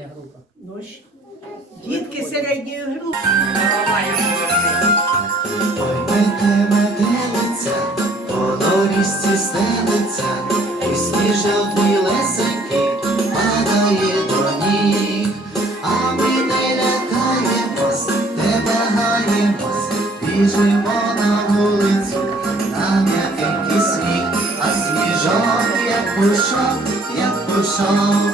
Середня група. Дощ. Дітки середньої групи. Ой, мете метелиця, по доріжці стелиться, і сніжок білесенький падає до ніг, а ми не лякаємось, не вагаємось, біжимо на вулицю, на м'якенький сніг, а сніжок, як пушок, як пушок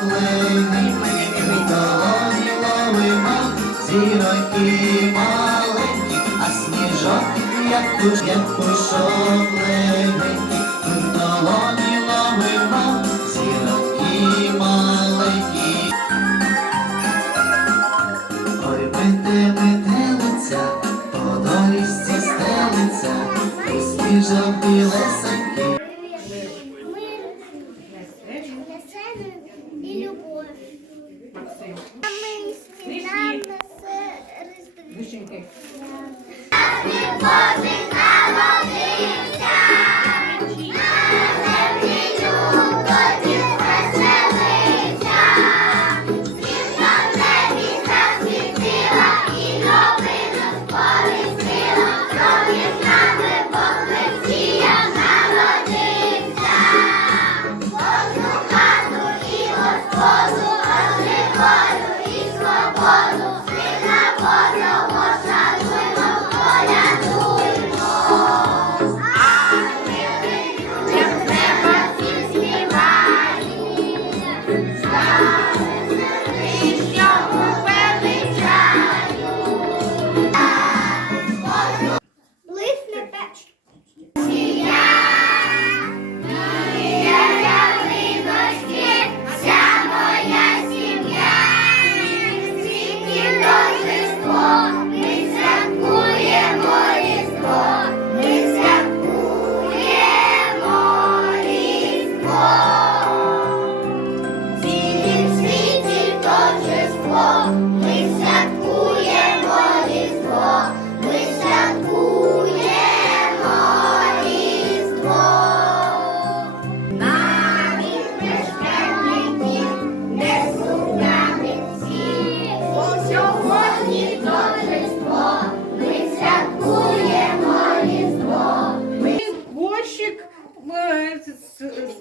як пуш, як пушок легенький, words. It's, it's, it's,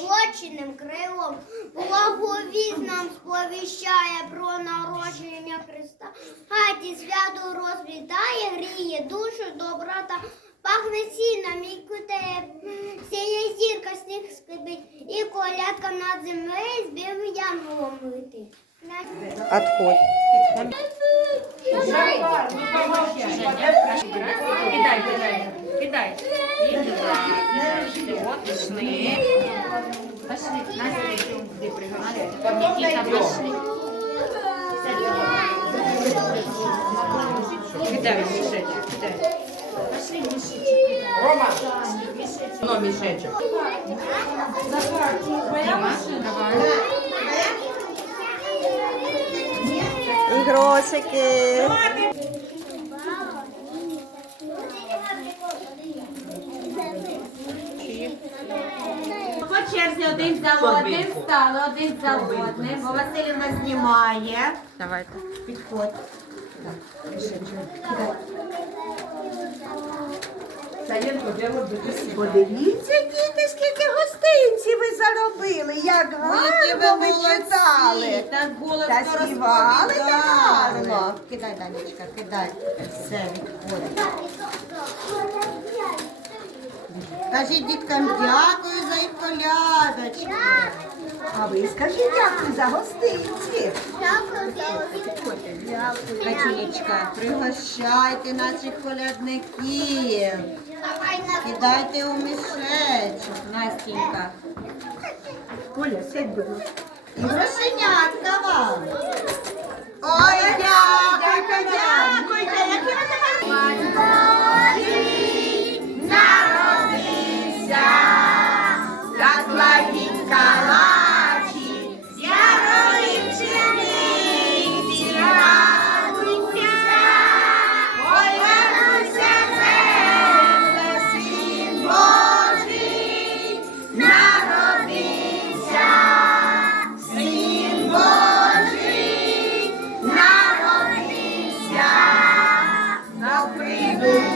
позолоченим крилом. Благовість нам сповіщає про народження Христа. Хаті свято розквітає, гріє душу доброта. Пахне сіном і кутеє, сіє зірка сніг скрипить, і колядка над землею з білим янголом летить. Отходь. Кидай, кидай. Кидай. І туди. От. Пошли. Пошли. Кидай мішечок, кидай. Пошли мішечок. Рома. Ну, мішечок. Рома, давай. Ігросики. По черзі один за одним стали, один за одним, бо Василівна знімає. Давайте. Підходь. Подивіться, діти, скільки гостинців ви заробили, як гарно ви читали. Так Та співали так гарно. Кидай, Данечка, кидай. Все, відходить. Кажіть діткам дякую за їх колядочки. А ви скажіть дякую за гостинці. Дякую Дякую. катіночка. пригощайте наших колядників. Кидайте у мішечок, Настінька. Коля, сядь будь ласка. І грошенятка вам. Ой, дякую, дякую.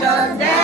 Jesus' name.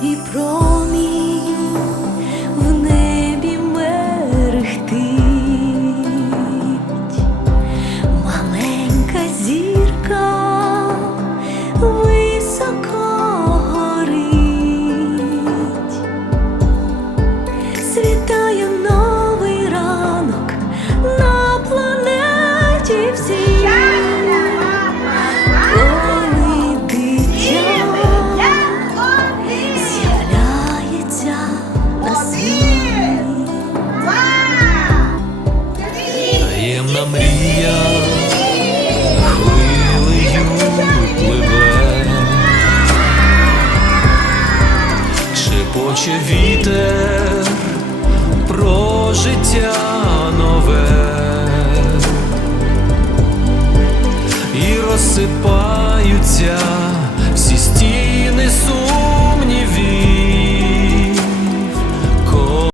He broke. мрія хвилею пливе, шепоче вітер.